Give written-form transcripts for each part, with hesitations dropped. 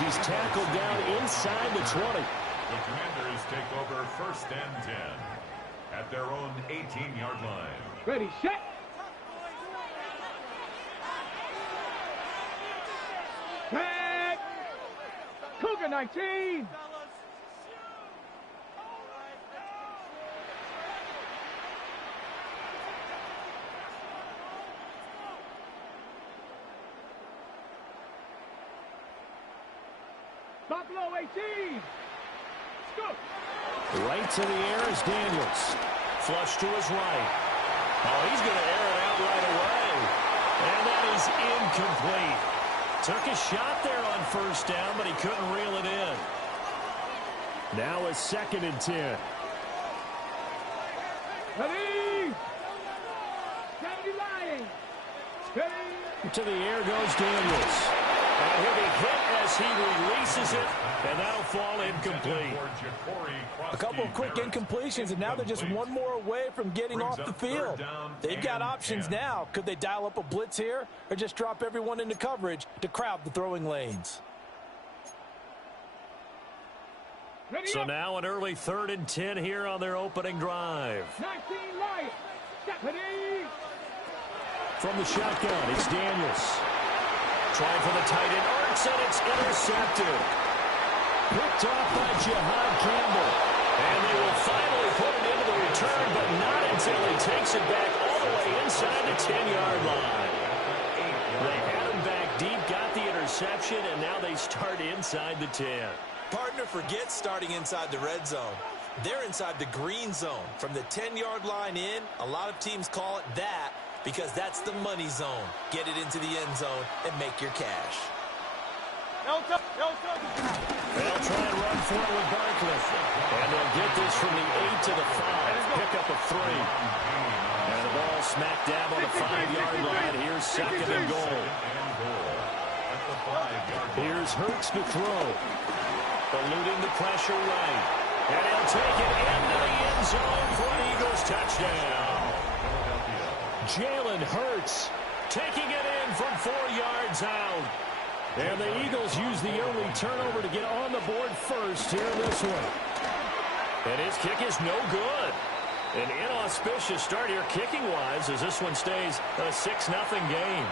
he's tackled down inside the 20. The Commanders take over 1st and 10 at their own 18-yard line. Ready, set. Tag. Cougar 19. Buffalo 18. Scoop. Right to the air is Daniels. Flush to his right. Oh, he's going to air it out right away. And that is incomplete. Took a shot there on 1st down, but he couldn't reel it in. Now a 2nd and 10. Ready. Sandy Lying. Ready. To the air goes Daniels. And he'll be hit as he releases it, and that'll fall incomplete. A couple of quick incompletions, and now they're just one more away from getting off the field. They've got options now. Could they dial up a blitz here or just drop everyone into coverage to crowd the throwing lanes? So now an early 3rd and 10 here on their opening drive. 19 Lying. Ready. From the shotgun, it's Daniels. Trying for the tight end, Arts, and it's intercepted. Picked off by Jihad Campbell. And they will finally put it into the return, but not until he takes it back all the way inside the 10-yard line. They had him back deep, got the interception, and now they start inside the 10. Partner forgets starting inside the red zone. They're inside the green zone. From the 10-yard line in, a lot of teams call it that, because that's the money zone. Get it into the end zone and make your cash. They'll try and run for it with Barkley. And they'll get this from the 8 to the 5. Pick up a 3. And the ball smack dab on the 5-yard line. Here's 2nd and goal. Here's Hurts to throw. Eluding the pressure right. And he'll take it into the end zone for an Eagles touchdown. Jalen Hurts taking it in from 4 yards out. And the Eagles use the only turnover to get on the board first here in this one. And his kick is no good. An inauspicious start here kicking-wise as this one stays a 6-0 game.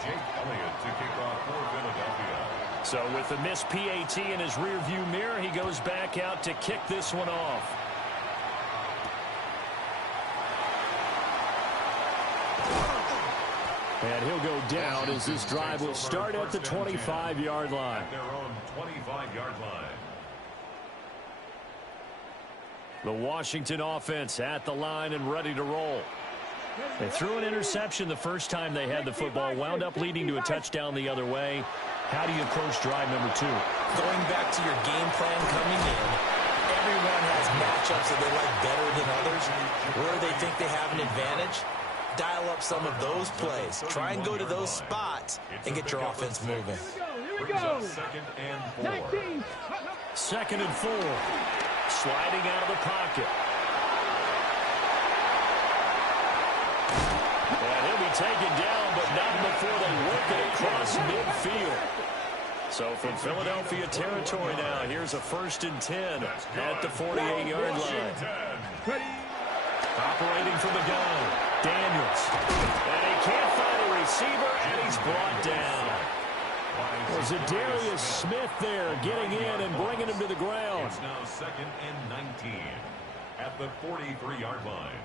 Jake Elliott to kick off for Philadelphia. So with the missed PAT in his rearview mirror, he goes back out to kick this one off. And he'll go down as this drive will start at the 25-yard line. At their own 25-yard line. The Washington offense at the line and ready to roll. They threw an interception the first time they had the football, wound up leading to a touchdown the other way. How do you approach drive number 2? Going back to your game plan coming in, everyone has matchups that they like better than others. Where they think they have an advantage, dial up some of those plays. Try and go to those spots and get your offense moving. Here we go. 2nd and 4. 2nd and 4. Sliding out of the pocket. And he'll be taken down, but not before they work it across midfield. So from Philadelphia territory now, here's a 1st and 10 at the 48-yard line. Operating from the gun, Daniels. And he can't find a receiver, and he's brought down. Was it Darius Smith there getting in and bringing him to the ground? It's now 2nd and 19 at the 43-yard line.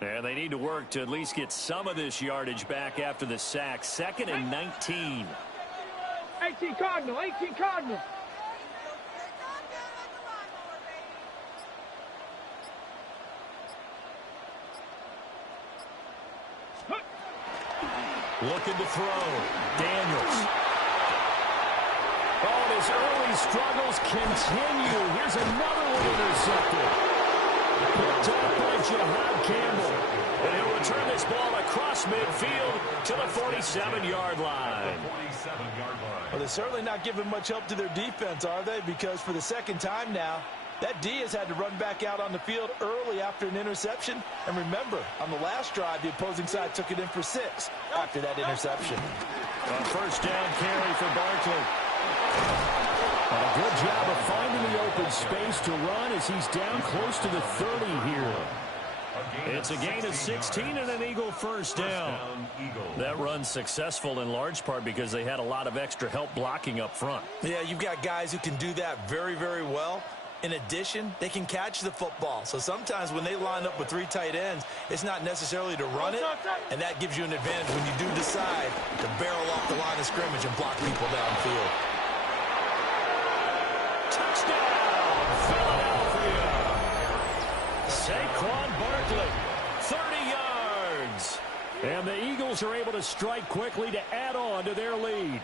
And they need to work to at least get some of this yardage back after the sack. 2nd and 19. 18 Cardinal, 18 Cardinal. Looking to throw. Daniels. Oh, his early struggles continue. Here's another one intercepted. Picked off by Jihad Campbell. And he'll return this ball across midfield to the 47-yard line. Well, they're certainly not giving much help to their defense, are they? Because for the second time now, that D has had to run back out on the field early after an interception. And remember, on the last drive, the opposing side took it in for 6 after that interception. A first down carry for Barkley. And a good job of finding the open space to run as he's down close to the 30 here. It's a gain of 16 and an Eagle first down. That run's successful in large part because they had a lot of extra help blocking up front. Yeah, you've got guys who can do that very, very well. In addition, they can catch the football. So sometimes when they line up with 3 tight ends, it's not necessarily to run it, and that gives you an advantage when you do decide to barrel off the line of scrimmage and block people downfield. Touchdown, Philadelphia! Saquon Barkley, 30 yards. And the Eagles are able to strike quickly to add on to their lead.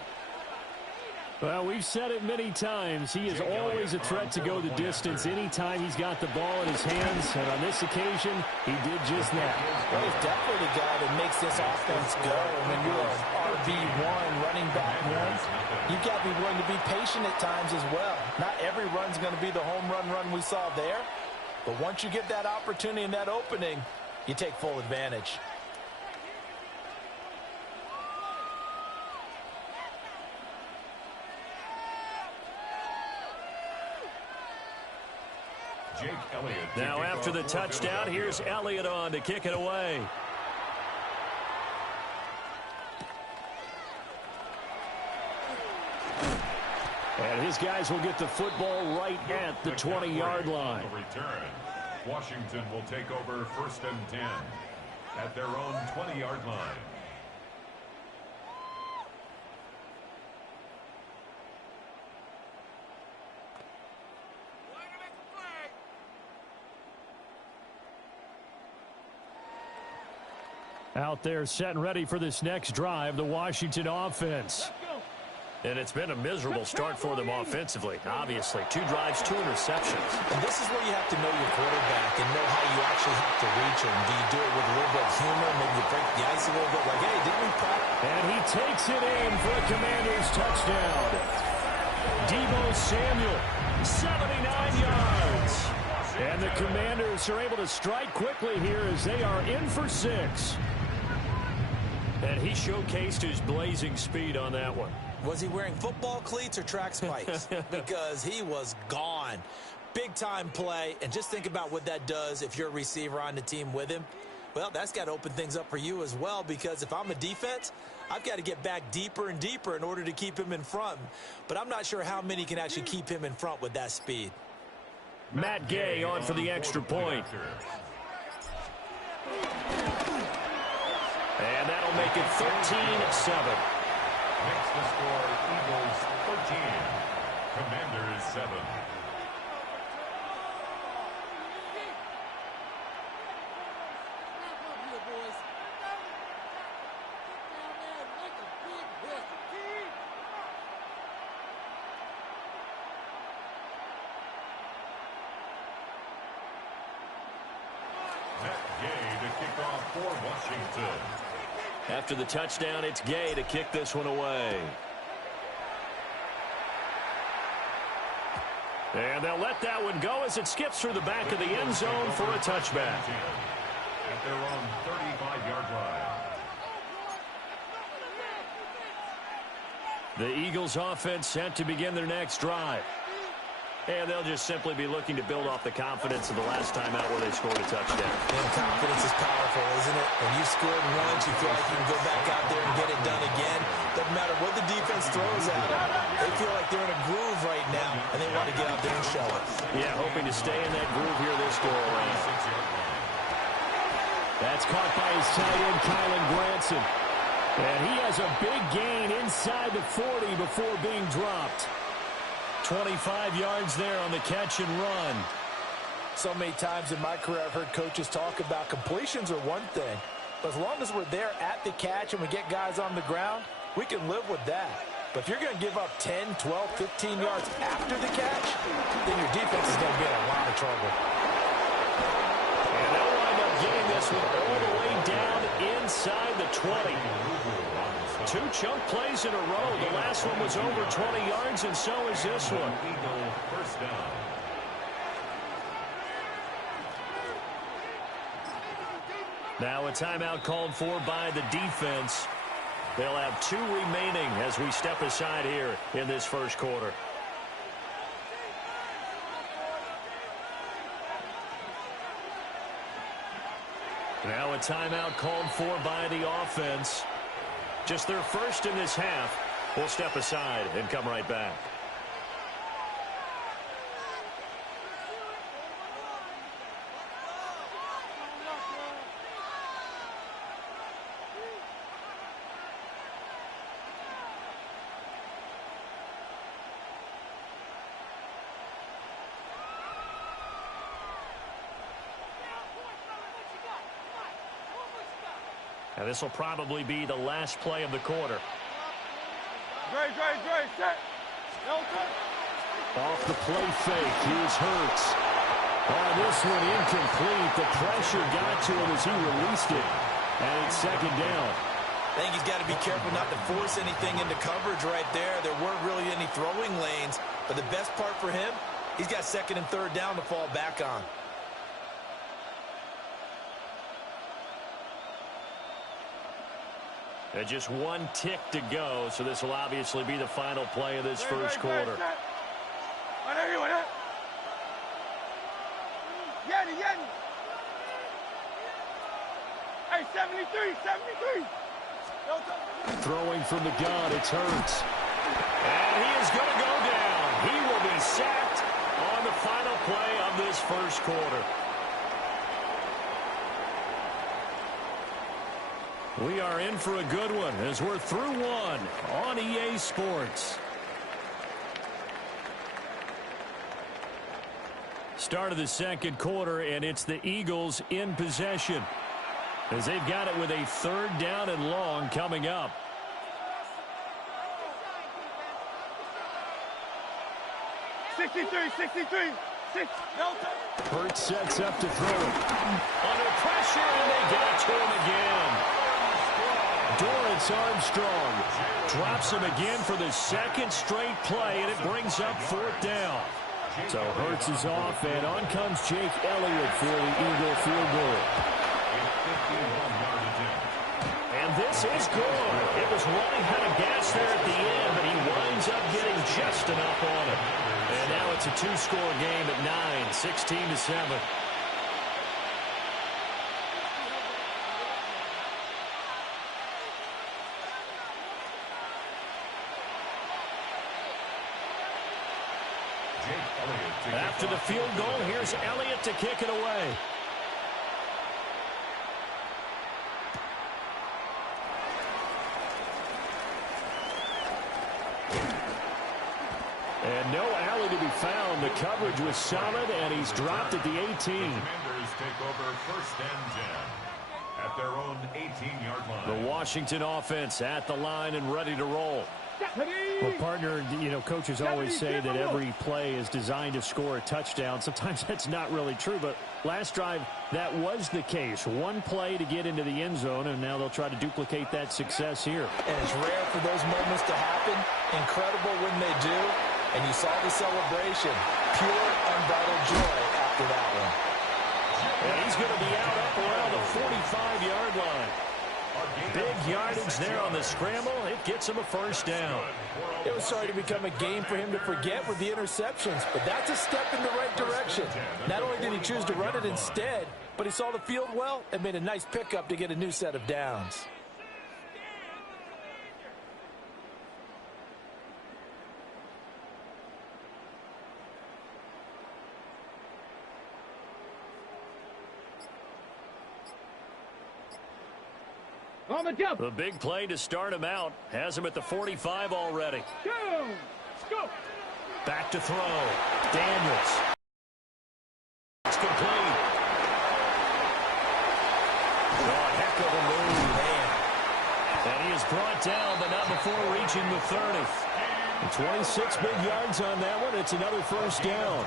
Well, we've said it many times. He is always a threat to go the distance anytime he's got the ball in his hands. And on this occasion, he did just that. Well, he's definitely the guy that makes this offense go. When you're an RB1, running back one, you've got to be willing to be patient at times as well. Not every run's going to be the home run we saw there. But once you get that opportunity and that opening, you take full advantage. Now after the touchdown, here's Elliott on to kick it away. And his guys will get the football right at the 20-yard line. Washington will take over 1st and 10 at their own 20-yard line. Out there set and ready for this next drive, the Washington offense. And it's been a miserable start for them offensively. Obviously, 2 drives, 2 interceptions. And this is where you have to know your quarterback and know how you actually have to reach him. Do you do it with a little bit of humor? Maybe you break the ice a little bit like, hey, didn't we practice? And he takes it in for a Commanders touchdown. Deebo Samuel, 79 yards. And the Commanders are able to strike quickly here as they are in for 6. And he showcased his blazing speed on that one. Was he wearing football cleats or track spikes? Because he was gone. Big-time play. And just think about what that does if you're a receiver on the team with him. Well, that's got to open things up for you as well, because if I'm a defense, I've got to get back deeper and deeper in order to keep him in front. But I'm not sure how many can actually keep him in front with that speed. Matt Gay on for the extra point. And that'll make it 13-7. Makes the score Eagles 13, Commanders 7. Matt Gay to kick off for Washington. After the touchdown, it's Gay to kick this one away. And they'll let that one go as it skips through the back of the end zone for a touchback. At their own 35-yard line. The Eagles offense set to begin their next drive. And they'll just simply be looking to build off the confidence of the last time out where they scored a touchdown. And confidence is powerful, isn't it? When you've scored once, you feel like you can go back out there and get it done again. Doesn't matter what the defense throws at them. They feel like they're in a groove right now, and they want to get out there and show it. Yeah, hoping to stay in that groove here this go-around. That's caught by his tight end, Kylan Granson. And he has a big gain inside the 40 before being dropped. 25 yards there on the catch and run. So many times in my career I've heard coaches talk about completions are one thing, but as long as we're there at the catch and we get guys on the ground, we can live with that. But if you're going to give up 10, 12, 15 yards after the catch, then your defense is going to be in a lot of trouble. And they'll wind up getting this one all the way down inside the 20. 2 chunk plays in a row. The last one was over 20 yards, and so is this one. First down. Now a timeout called for by the defense. They'll have 2 remaining as we step aside here in this first quarter. Now a timeout called for by the offense. Just their first in this half. We'll step aside and come right back. Now this will probably be the last play of the quarter. Dre, set. Off the play fake, here's Hurts. Oh, this one incomplete. The pressure got to him as he released it. And it's second down. I think he's got to be careful not to force anything into coverage right there. There weren't really any throwing lanes. But the best part for him, he's got second and third down to fall back on. And just 1 tick to go, so this will obviously be the final play of this first quarter. Hey, 73. Throwing from the gun, it's Hurts. And he is going to go down. He will be sacked on the final play of this first quarter. We are in for a good one as we're through one on EA Sports. Start of the second quarter, and it's the Eagles in possession as they've got it with a third down and long coming up. Hurts sets up to throw it. Under pressure, and they got to him again. Dorrance Armstrong drops him again for the second straight play, and it brings up 4th down. So Hurts is off, and on comes Jake Elliott for the Eagle field goal. And this is good. It was running out of gas there at the end, but he winds up getting just enough on it. And now it's a 2-score game at 9, 16-7. After the field goal, here's Elliott to kick it away. And no alley to be found. The coverage was solid, and he's dropped at the 18. The Commanders take over first and 10 at their own 18-yard line. The Washington offense at the line and ready to roll. Well, partner, you know, coaches always say that every play is designed to score a touchdown. Sometimes that's not really true, but last drive, that was the case. 1 play to get into the end zone, and now they'll try to duplicate that success here. And it's rare for those moments to happen. Incredible when they do. And you saw the celebration. Pure, unbridled joy after that one. And he's going to be out up around the 45-yard line. Big yardage there on the scramble. It gets him a first down. It was starting to become a game for him to forget with the interceptions, but that's a step in the right direction. Not only did he choose to run it instead, but he saw the field well and made a nice pickup to get a new set of downs. On the jump. The big play to start him out. Has him at the 45 already. Go. Back to throw. Daniels. It's complete. Oh, heck of a move, man. And he is brought down, but not before reaching the 30. And 26 big yards on that one. It's another first down.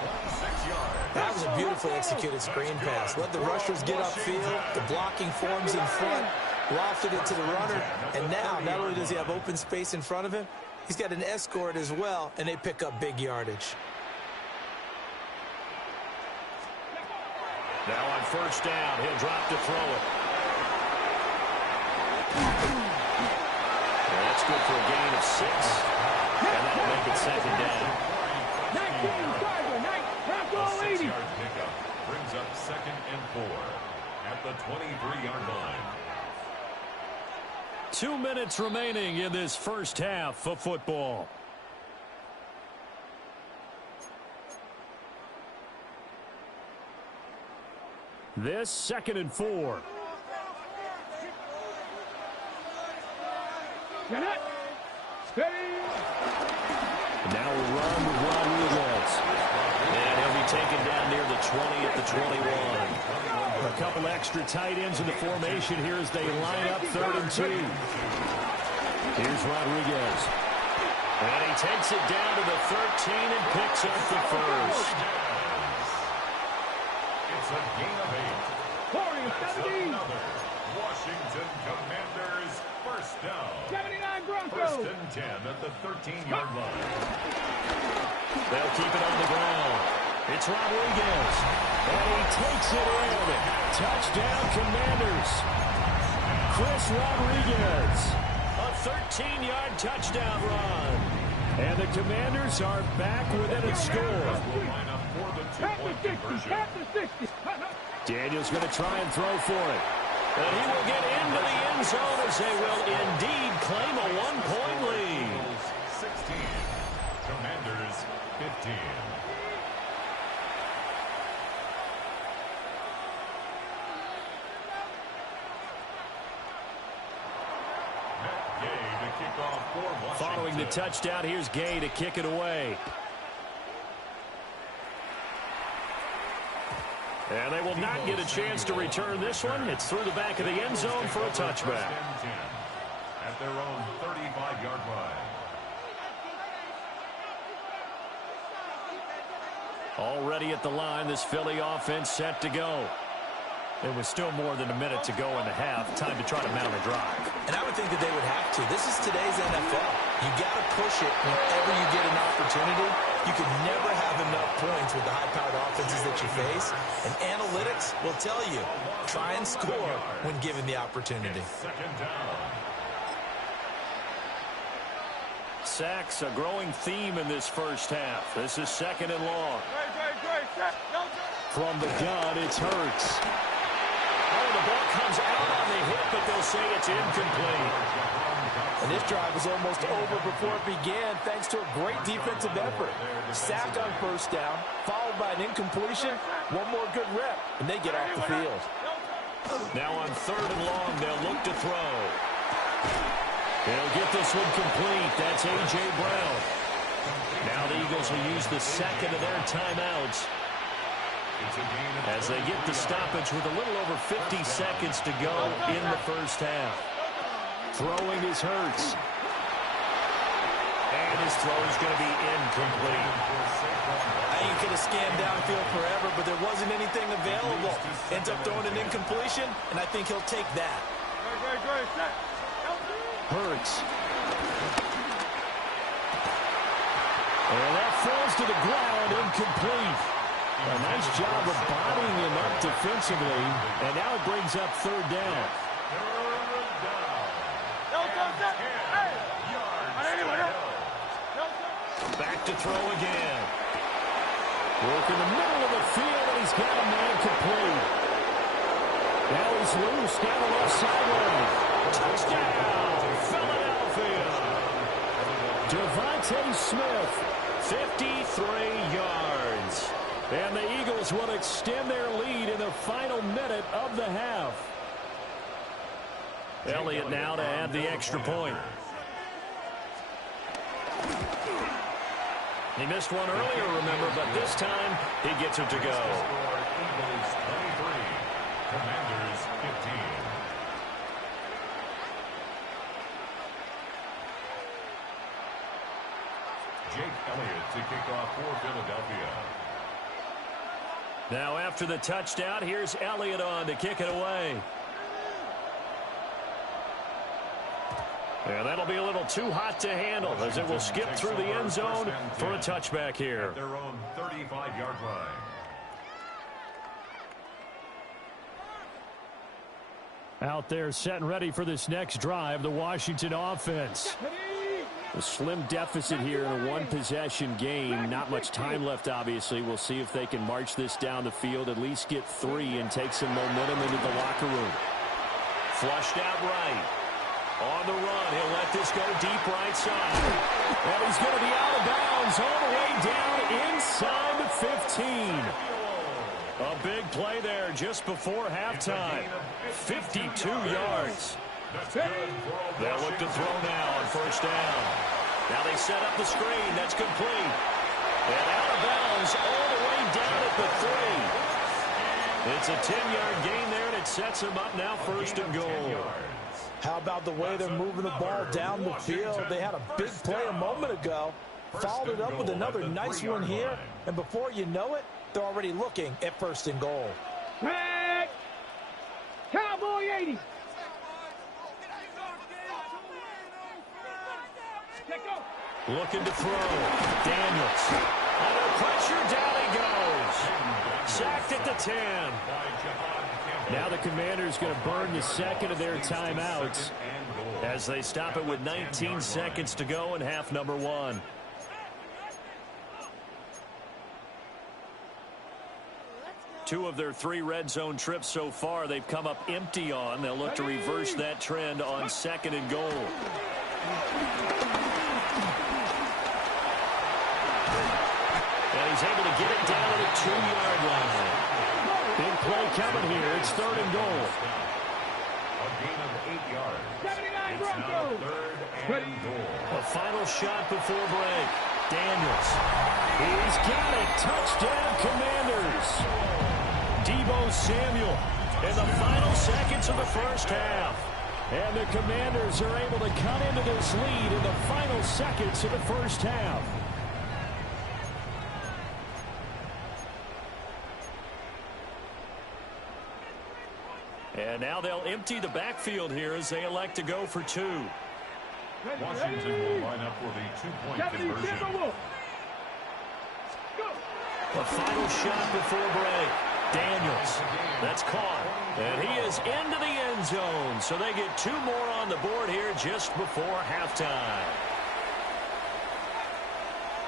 That was a beautifully executed screen pass. Let the rushers get upfield. The blocking forms in front. Lofted it to the runner. And now, not only does he have open space in front of him, he's got an escort as well, and they pick up big yardage. Now on first down, he'll drop to throw it. Well, that's good for a gain of 6. And that'll make it second down. 19 Tiger, 80. Yard pickup brings up 2nd and 4 at the 23-yard line. 2 minutes remaining in this first half of football. This 2nd and 4. Janet. Steady. Now we'll run with Rodriguez. And he'll be taken down near the 20 at the 21. A couple extra tight ends in the formation here as they line up 3rd and 2. Here's Rodriguez. And he takes it down to the 13 and picks up the first. It's a gain of 8. 40, 17. Another Washington Commanders first down. 79 Broncos. 1st and 10 at the 13-yard line. They'll keep it on the ground. It's Rodriguez. And he takes it in. Touchdown, Commanders. Chris Rodriguez. A 13-yard touchdown run. And the Commanders are back within a score. Will line up for the two-point conversion. Tap the 60. Daniel's going to try and throw for it. And he will get into the end zone as they will indeed claim a 1-point lead. 16. Commanders 15. Gay to kick off for Washington. Following the touchdown, here's Gay to kick it away. And they will not get a chance to return this one. It's through the back of the end zone for a touchback. At their own 35-yard line. Already at the line, this Philly offense set to go. There was still more than a minute to go in the half. Time to try to mount a drive. And I would think that they would have to. This is today's NFL. You got to push it whenever you get an opportunity. You can never have enough points with the high-powered offenses that you face. And analytics will tell you, try and score when given the opportunity. Second down. Sacks, a growing theme in this first half. This is 2nd and long. From the gun, it's Hurts. Oh, the ball comes out on the hit, but they'll say it's incomplete. And this drive was almost over before it began, thanks to a great defensive effort. Sack on first down, followed by an incompletion, one more good rep, and they get off the field. Now on 3rd and long, they'll look to throw. They'll get this one complete. That's A.J. Brown. Now the Eagles will use the second of their timeouts as they get the stoppage with a little over 50 seconds to go in the first half. Throwing is Hurts. And his throw is going to be incomplete. You could have scanned downfield forever, but there wasn't anything available. Ends up throwing an incompletion, and I think he'll take that. Hurts. And that falls to the ground, incomplete. A nice job of bodying him up defensively, and now it brings up 3rd down. Back to throw again. Work in the middle of the field, and he's got a man complete. Now he's loose down the left sideline. Touchdown, Philadelphia. Devontae Smith, 53 yards. And the Eagles will extend their lead in the final minute of the half. Elliott now to add the extra point. He missed one earlier, remember, but this time he gets it to go. Eagles 23, Commanders 15. Jake Elliott to kick off for Philadelphia. Now after the touchdown, here's Elliott on to kick it away. And that'll be a little too hot to handle as it will skip through the end zone for a touchback here. At their own 35-yard line. Out there set and ready for this next drive, the Washington offense. A slim deficit here in a one-possession game. Not much time left, obviously. We'll see if they can march this down the field, at least get 3 and take some momentum into the locker room. Flushed out right. On the run, he'll let this go deep right side. And he's going to be out of bounds all the way down inside the 15. A big play there just before halftime. 52 yards. They'll look to throw now on first down. Now they set up the screen. That's complete. And out of bounds all the way down at the 3. It's a 10-yard gain there, and it sets them up now first and goal. How about the way they're moving the ball down the field? They had a big play a moment ago. Followed it up with another nice one here. And before you know it, they're already looking at first and goal. Red. Cowboy 80. Looking to throw. Daniels. Under pressure, down he goes. Sacked at the 10. Now the Commanders going to burn the second of their timeouts as they stop it with 19 seconds to go in half number 1. Two of their 3 red zone trips so far they've come up empty on. They'll look to reverse that trend on second and goal. And he's able to get it down to the 2-yard line. Big play coming here. It's third and goal. A gain of 8 yards. 79 It's now Broncos. third and goal. A final shot before break. Daniels. He's got it. Touchdown, Commanders. Deebo Samuel in the final seconds of the first half. And the Commanders are able to cut into this lead in the final seconds of the first half. And now they'll empty the backfield here as they elect to go for 2. Washington will line up for the two-point conversion. A final shot before break. Daniels. That's caught. And he is into the end zone. So they get 2 more on the board here just before halftime.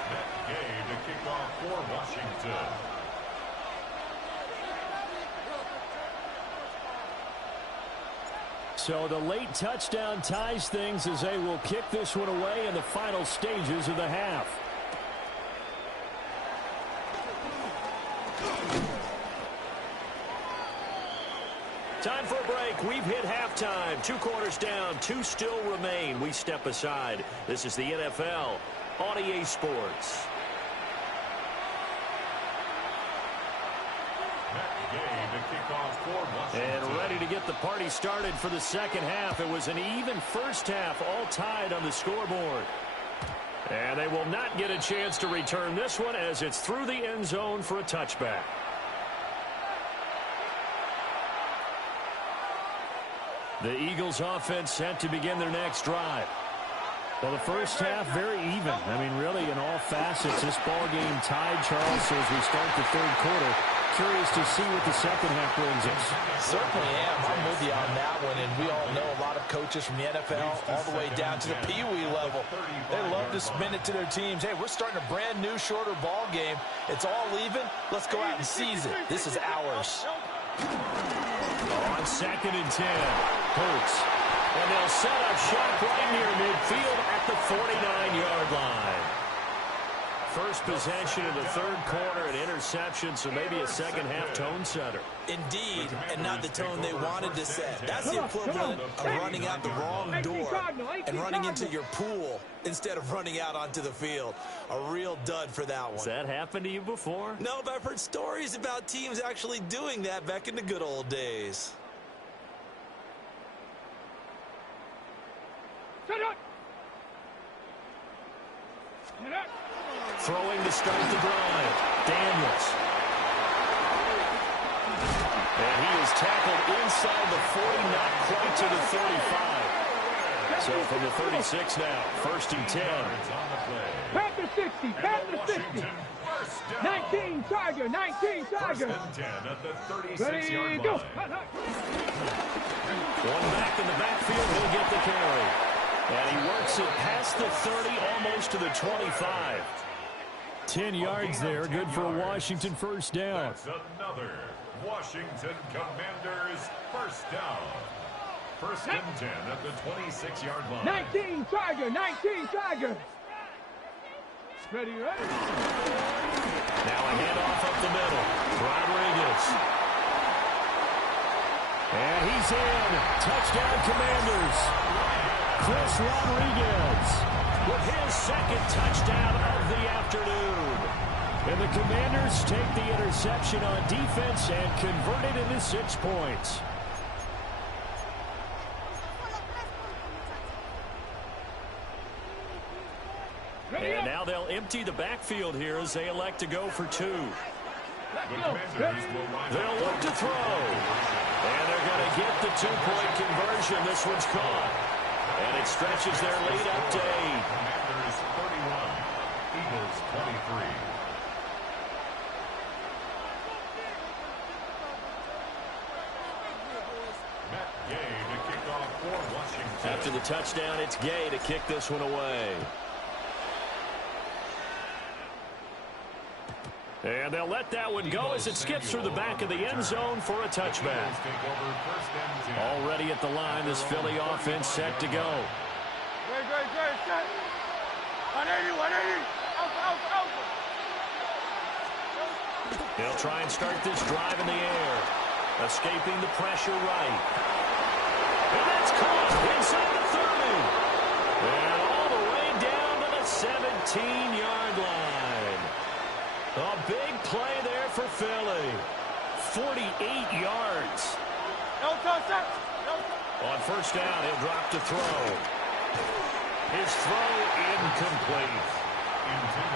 Matt Gay to kick off for Washington. So the late touchdown ties things as they will kick this one away in the final stages of the half. Time for a break. We've hit halftime. 2 quarters down. 2 still remain. We step aside. This is the NFL on EA Sports. Matt Gay to kick off for Washington. And ready to get the party started for the second half. It was an even first half, all tied on the scoreboard. And they will not get a chance to return this one as it's through the end zone for a touchback. The Eagles offense set to begin their next drive. Well, the first half very even. I mean, really in all facets, this ball game tied, Charles, so as we start the third quarter. Curious to see what the second half brings us. Certainly am. I'm with you on that one. And we all know a lot of coaches from the NFL all the way down to the Pee Wee level. They love to spin it to their teams. Hey, we're starting a brand new, shorter ball game. It's all even. Let's go out and seize it. This is ours. On second and 10, Hurts. And they'll set up shop right near midfield at the 49-yard line. First possession of the third quarter, an interception, so maybe a second-half tone setter. Indeed, and not the tone they wanted to set. That's the equivalent of running out the wrong door and running into your pool instead of running out onto the field. A real dud for that one. Has that happened to you before? No, but I've heard stories about teams actually doing that back in the good old days. Shut up! Shut up! to start the drive. Daniels. And he is tackled inside the 40, not quite to the 35. So from the 36 now, 1st and 10. Panther 60, Panther 60. 19 Tiger, 19 Tiger. 1st and 10 at the 36-yard Ready, line. go. One back in the backfield, he'll get the carry. And he works it past the 30, almost to the 25. 10 yards there, good for a Washington first down. That's another Washington Commanders first down. 1st and 10 at the 26-yard line. 19 Tiger, 19 Tiger. Ready, ready. Now a handoff up the middle. Rodriguez. And he's in. Touchdown, Commanders. Chris Rodriguez With his 2nd touchdown of the afternoon. And the Commanders take the interception on defense and convert it into 6 points. And now they'll empty the backfield here as they elect to go for 2. The Commanders will line They'll up look to throw. And they're going to get the 2-point conversion. This one's caught. And it stretches their lead up to 8. Commanders 31, Eagles 23. Matt Gay to kick off for Washington. After the touchdown, it's Gay to kick this one away. And they'll let that one go as it skips through the back of the end zone for a touchback. Eagles take over 1st and 10. Already at the line, this Philly offense set to go. Great, set. 180, 180. Out. They'll try and start this drive in the air. Escaping the pressure right. And that's caught inside the 30. And all the way down to the 17-yard line. A big play there for Philly. 48 yards. On 1st down, he'll drop to throw. His throw incomplete.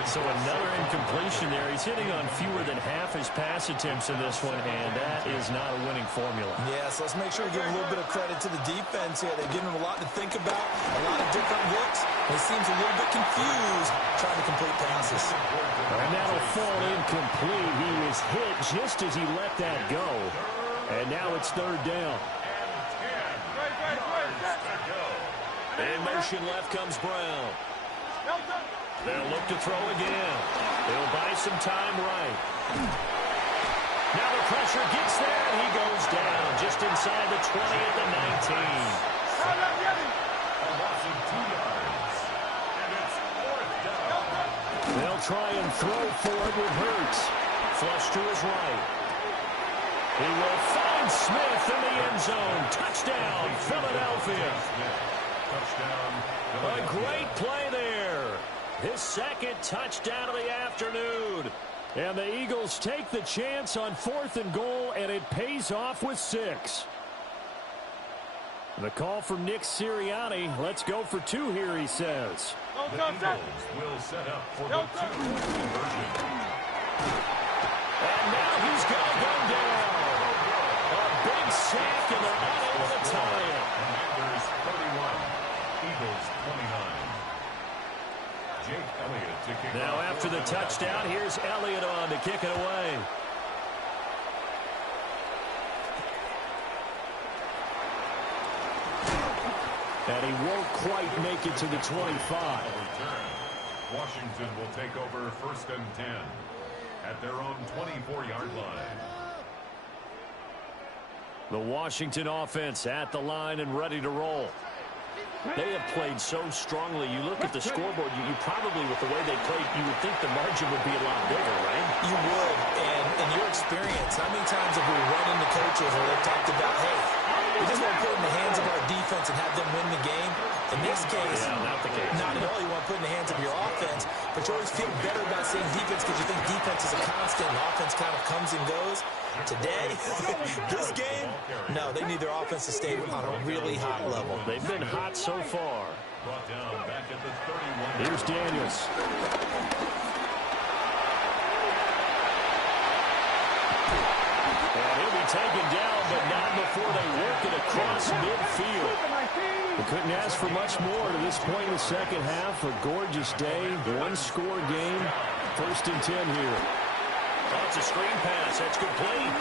So another incompletion there. He's hitting on fewer than half his pass attempts in this one, and that is not a winning formula. Yeah, so let's make sure we give a little bit of credit to the defense here. They've given him a lot to think about, a lot of different looks. He seems a little bit confused trying to complete passes. And that'll fall incomplete. He was hit just as he let that go. And now it's 3rd down. In motion left comes Brown. They'll look to throw again. They'll buy some time right. Now the pressure gets there, and he goes down just inside the 20 at the 19. A loss of 2 yards. And it's 4th down. They'll try and throw for it with Hurts. Flush to his right. He will find Smith in the end zone. Touchdown, Philadelphia. Touchdown. A great play there. His 2nd touchdown of the afternoon. And the Eagles take the chance on 4th and goal, and it pays off with 6. The call from Nick Sirianni. Let's go for 2 here, he says. The Eagles will set up for the 2-point conversion. And now he's going to go down. A big sack, and they're unable to tie it. Commanders 31, Eagles 29. Jake Elliott to kick Now off after for the touchdown, here's Elliott on to kick it away. And he won't quite make it to the 25. Return. Washington will take over 1st and 10 at their own 24-yard line. The Washington offense at the line and ready to roll. They have played so strongly. You look at the scoreboard, you probably, with the way they played, you would think the margin would be a lot bigger, right? You would, and in your experience, how many times have we run into coaches where they've talked about, hey, we just want to put it in the hands of our defense and have them win the game? In this case, not the case. Not at all. You want to put it in the hands of your offense, but you always feel better about saying defense because you think defense is a constant and offense kind of comes and goes. Today, this game, no, they need their offense to stay on a really hot level. They've been hot so far. Brought down back at the 31. Here's Daniels. taken down, but not before they work it across midfield. We couldn't ask for much more to this point in the second half. A gorgeous day, one-score game. 1st and 10 here. That's a screen pass. That's complete.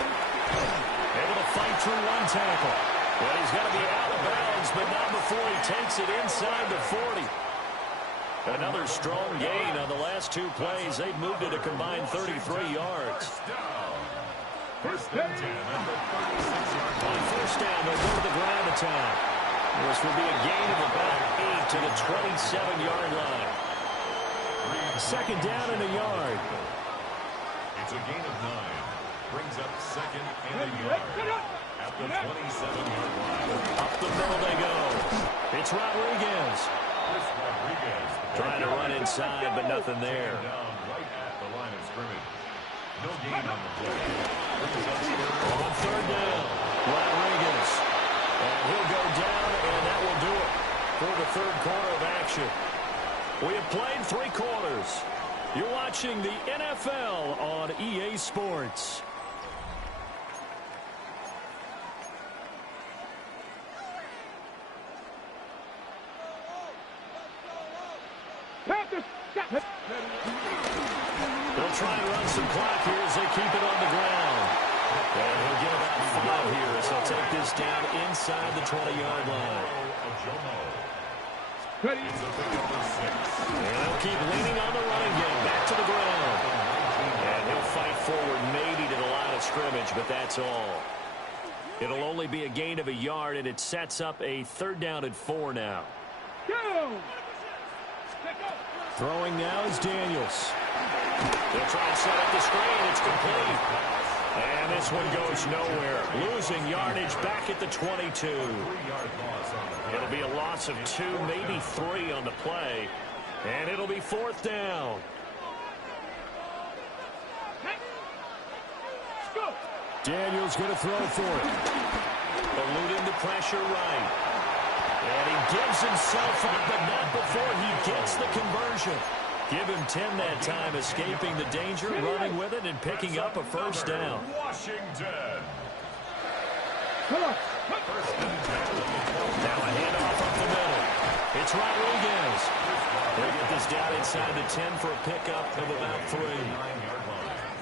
Able to fight through one tackle. Well, he's got to be out of bounds, but not before he takes it inside the 40. Another strong gain on the last 2 plays. They've moved it a combined 33 yards. First and 10 at the 36-yard On line. 1st down, they'll go to the ground attack. This will be a gain of about 8 to the 27-yard line. 2nd down and a yard. It's a gain of 9. Brings up 2nd and a yard at the 27-yard line. Up the middle they go. It's Rodriguez. Chris Rodriguez. Trying to run inside, but nothing there. Down right at the line of scrimmage. No gain on the play. Brings up On 3rd down, Rodriguez. And he'll go down, and that will do it for the 3rd quarter of action. We have played 3 quarters. You're watching the NFL on EA Sports. They'll try and run some clock here as they keep it on the ground. And he'll get about 5 here as they'll take this down inside the 20-yard line. Ready? And they'll keep leaning on the running game. Back to the ground. And he'll fight forward maybe to the line of scrimmage, but that's all. It'll only be a gain of a yard, and it sets up a 3rd down and 4 now. Go! Throwing now is Daniels. They'll try and set up the screen. It's complete. And this one goes nowhere. Losing yardage back at the 22. It'll be a loss of 2, maybe 3 on the play. And it'll be 4th down. Daniels going to throw for it. Eluding the pressure right. And he gives himself up, but not before he gets the conversion. Give him 10 that time, escaping the danger, running with it, and picking up a 1st down. Washington. Come on. Now a handoff up the middle. It's Rodriguez. They'll get this down inside the 10 for a pickup of about 3.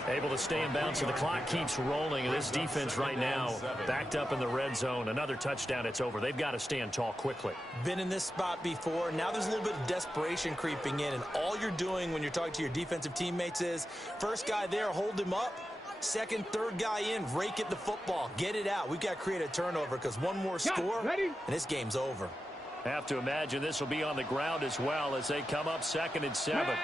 Able to stay in bounds, so the clock keeps rolling. And this defense right now backed up in the red zone. Another touchdown, it's over. They've got to stand tall quickly. Been in this spot before. Now there's a little bit of desperation creeping in, and all you're doing when you're talking to your defensive teammates is, first guy there, hold him up. Second, third guy in, rake at the football. Get it out. We've got to create a turnover because one more score, and this game's over. Have to imagine this will be on the ground as well as they come up 2nd and 7.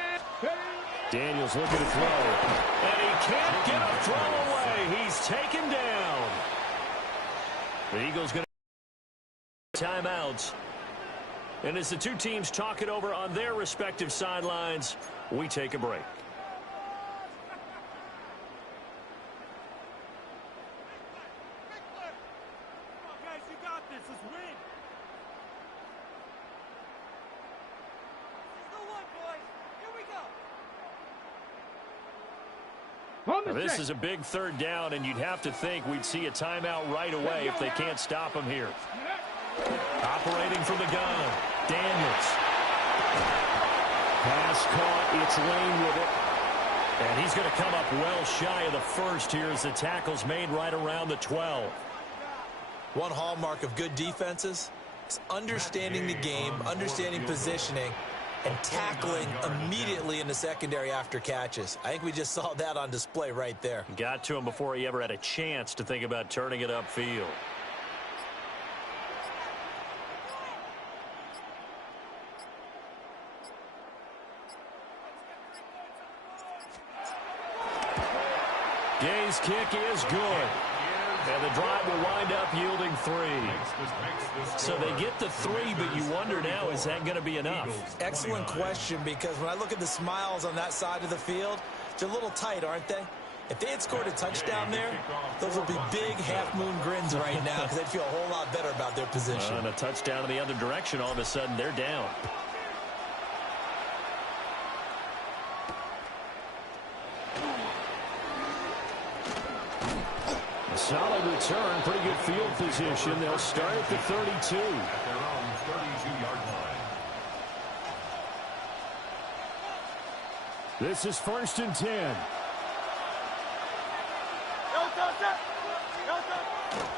Daniels looking to throw. And he can't get a throw away. He's taken down. The Eagles going to timeouts. And as the 2 teams talk it over on their respective sidelines, we take a break. This is a big 3rd down, and you'd have to think we'd see a timeout right away if they can't stop him here. Operating from the gun, Daniels. Pass caught. It's Lane with it. And he's going to come up well shy of the 1st here as the tackle's made right around the 12. One hallmark of good defenses is understanding the game, understanding positioning, and tackling immediately in the secondary after catches. I think we just saw that on display right there. Got to him before he ever had a chance to think about turning it upfield. Gay's kick is good. And the drive will wind up yielding 3. So they get the 3, but you wonder now, is that going to be enough? Excellent question, because when I look at the smiles on that side of the field, they're a little tight, aren't they? If they had scored a touchdown there, those would be big half-moon grins right now because they'd feel a whole lot better about their position. And a touchdown in the other direction, all of a sudden they're down. Solid return, pretty good field position. They'll start at the 32. At their own 32-yard line. This is 1st and 10.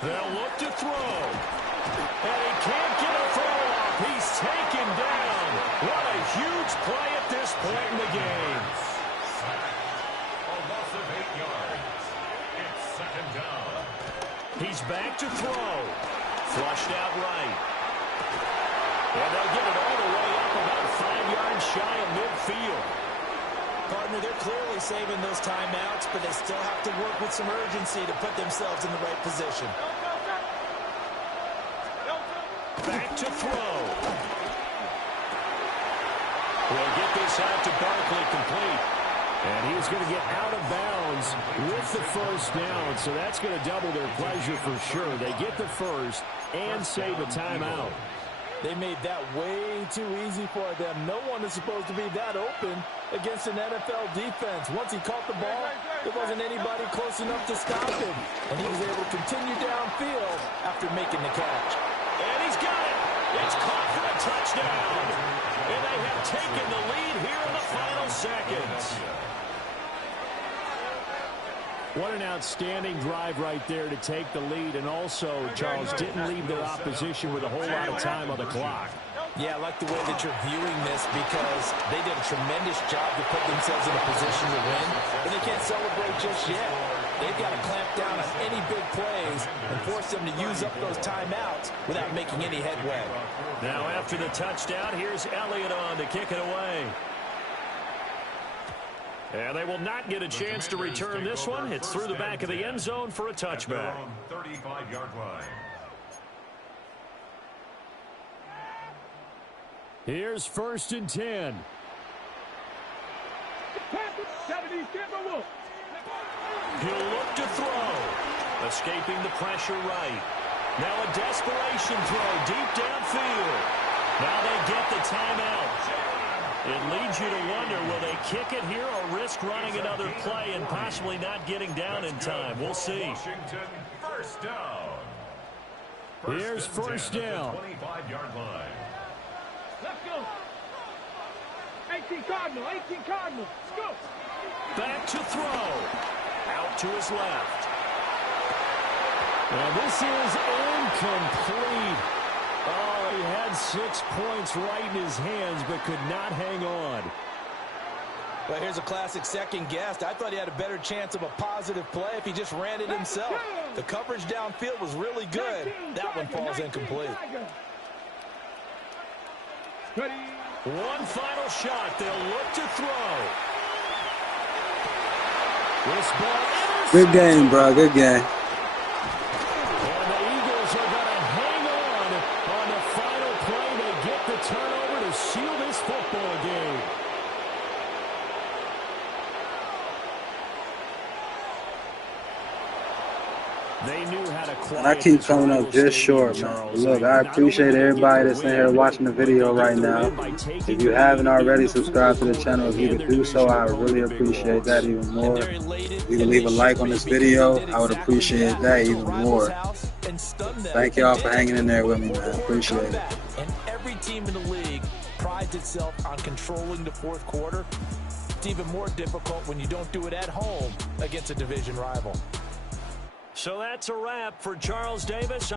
They'll look to throw. And he can't get a throw off. He's taken down. What a huge play at this point in the game. A loss of 8 yards. It's 2nd down. He's back to throw. Flushed out right. And they'll get it all the way up about 5 yards shy of midfield. Partner, they're clearly saving those timeouts, but they still have to work with some urgency to put themselves in the right position. Back to throw. We'll get this out to Barkley complete. And he's going to get out of bounds with the 1st down, so that's going to double their pleasure for sure. They get the 1st and save a timeout. They made that way too easy for them. No one is supposed to be that open against an NFL defense. Once he caught the ball, there wasn't anybody close enough to stop him. And he was able to continue downfield after making the catch. And he's got it. It's caught for a touchdown. And they have taken the lead here in the final seconds. What an outstanding drive right there to take the lead. And also, Charles, didn't leave their opposition with a whole lot of time on the clock. Yeah, I like the way that you're viewing this because they did a tremendous job to put themselves in a position to win, but they can't celebrate just yet. They've got to clamp down on any big plays and force them to use up those timeouts without making any headway. Now after the touchdown, here's Elliott on to kick it away. And they will not get a chance to return this one. It's through the back of the end zone for a touchback. 35-yard line. Here's 1st and 10. He'll look to throw. Escaping the pressure right. Now a desperation throw deep downfield. Now they get the timeout. It leads you to wonder, will they kick it here or risk running another play and possibly not getting down in time? We'll see. Washington, 1st down. Here's 1st down. 25-yard line. Let's go. 18 Cardinal, 18 Cardinal. Let's go. Back to throw. Out to his left. Now this is incomplete. Oh, he had 6 points right in his hands, but could not hang on. Well, here's a classic second guess. I thought he had a better chance of a positive play if he just ran it himself. The coverage downfield was really good. That one falls incomplete. One final shot. They'll look to throw. This ball Good game, bro. Good game. And the Eagles are going to hang on the final play. They get the turnover to seal this football game. They knew how to quiet. I keep coming up just short, man. Look, I appreciate everybody that's in here watching the video right now. If you haven't already subscribed to the channel, if you could do so, I would really appreciate that even more. If you can leave a like on this video, I would appreciate that even more. Thank y'all for hanging in there with me, man. Appreciate it. And every team in the league prides itself on controlling the 4th quarter. It's even more difficult when you don't do it at home against a division rival. So that's a wrap for Charles Davis.